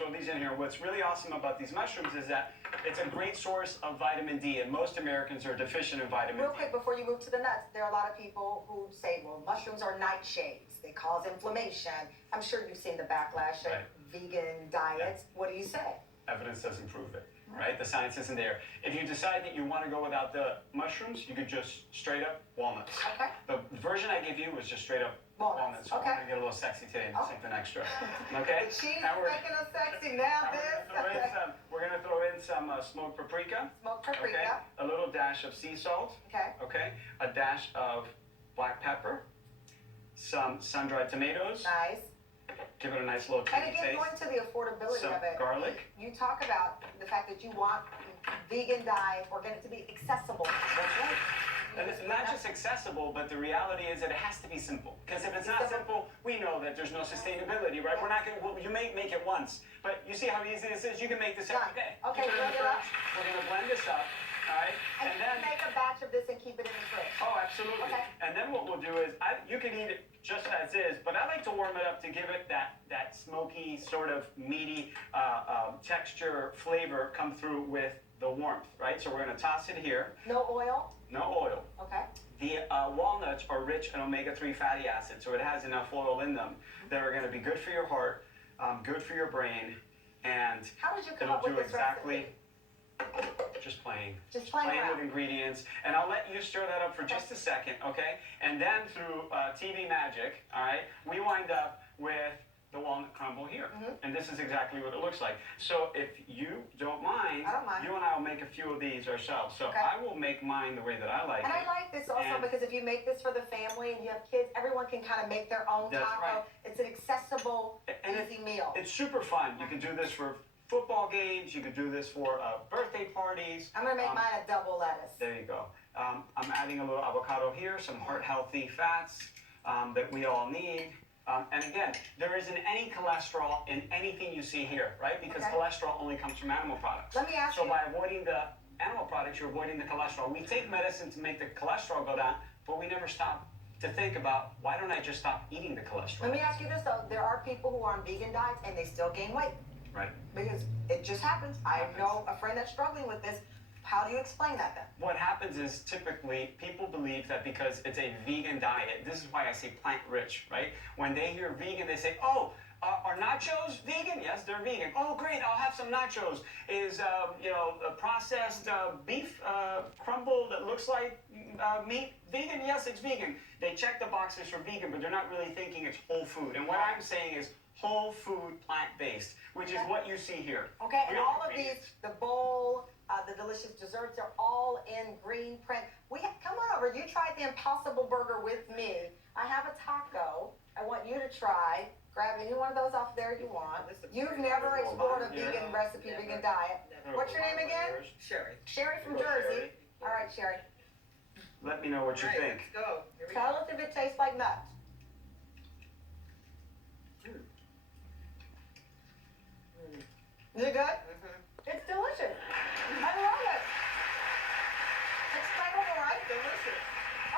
throw these in here. What's really awesome about these mushrooms is that it's a great source of vitamin D, and most Americans are deficient in vitamin D. Real quick, before you move to the nuts, there are a lot of people who say, well, mushrooms are nightshades. They cause inflammation. I'm sure you've seen the backlash of vegan diets. Yeah. What do you say? Evidence doesn't prove it, right? The science isn't there. If you decide that you want to go without the mushrooms, you could just straight up walnuts. Okay. The version I gave you was just straight up walnuts. So Okay. We're going to get a little sexy today and something extra. Okay? She's making us sexy now, We're going to throw in some smoked paprika. Smoked paprika. Okay? A little dash of sea salt. Okay. Okay? A dash of black pepper. Some sun-dried tomatoes. Nice. Give it a nice little And again, taste. going to the affordability Some of it. Garlic. You talk about the fact that you want vegan diet, organic, to be accessible. That's right. And it's not just accessible, but the reality is that it has to be simple. Because if it's not simple, we know that there's no sustainability, right? We're not going to, you may make it once, but you see how easy this is? You can make this every day. Okay, blend it up. We're going to blend this up, all right? And you can make a batch of this and keep it in the fridge. Oh, absolutely. Okay. And then what we'll do is, you can eat it just as is, but I like to warm it up to give it that smoky, sort of meaty texture, flavor come through with the warmth, right? So we're going to toss it here. No oil? No oil. Okay. The walnuts are rich in omega-3 fatty acids, so it has enough oil in them that are going to be good for your heart, good for your brain, and how did you come up with this exactly recipe? Just playing. Just playing with ingredients. And I'll let you stir that up for just a second, okay? And then through TV magic, all right, we wind up with the walnut crumble here. And this is exactly what it looks like. So if you don't mind, I don't mind. You and I will make a few of these ourselves. So okay. I will make mine the way that I like it. And I like this also because if you make this for the family and you have kids, everyone can kind of make their own taco. Right. It's an accessible, easy meal. It's super fun. You can do this for football games. You could do this for birthday parties. I'm going to make mine a double lettuce. There you go. I'm adding a little avocado here, some heart-healthy fats that we all need. And again, there isn't any cholesterol in anything you see here, right? Because cholesterol only comes from animal products. Let me ask you. So by avoiding the animal products, you're avoiding the cholesterol. We take medicine to make the cholesterol go down, but we never stop to think about, why don't I just stop eating the cholesterol? Let me ask you this, though. There are people who are on vegan diets and they still gain weight. Right. Because it just happens. I know a friend that's struggling with this. How do you explain that then? What happens is typically people believe that because it's a vegan diet, this is why I say plant-rich, right? When they hear vegan, they say, oh, are nachos vegan? Yes, they're vegan. Oh, great, I'll have some nachos. Is, a processed beef crumble that looks like meat vegan? Yes, it's vegan. They check the boxes for vegan, but they're not really thinking it's whole food. And what I'm saying is whole food, plant-based, which is what you see here. Okay, and all of these, the bowl, the delicious desserts are all in green print. Come on over. You tried the Impossible Burger with me. I have a taco. I want you to try. Grab any one of those off there you want. You've never explored a vegan recipe, vegan diet. What's your name again? Sherry. Sherry from Jersey. All right, Sherry. Let me know what you think. Let's go. Here we Tell us if it tastes like nuts. Is it good?